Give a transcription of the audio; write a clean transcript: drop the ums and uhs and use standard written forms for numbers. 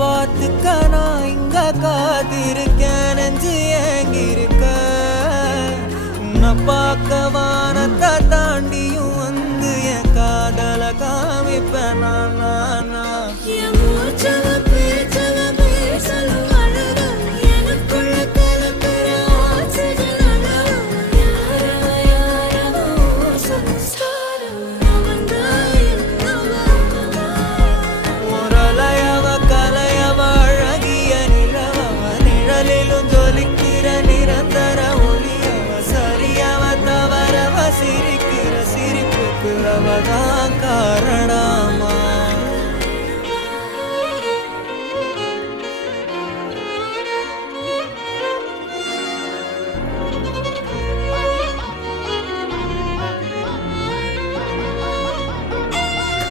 பார்த்துக்க நான் இங்க காத்திருக்கேன் நெஞ்சு ஏங்கிருக்க உன்னை பார்க்க வானத்தை தாண்டியும் வந்து என் காதல காமிப்பேன் நான்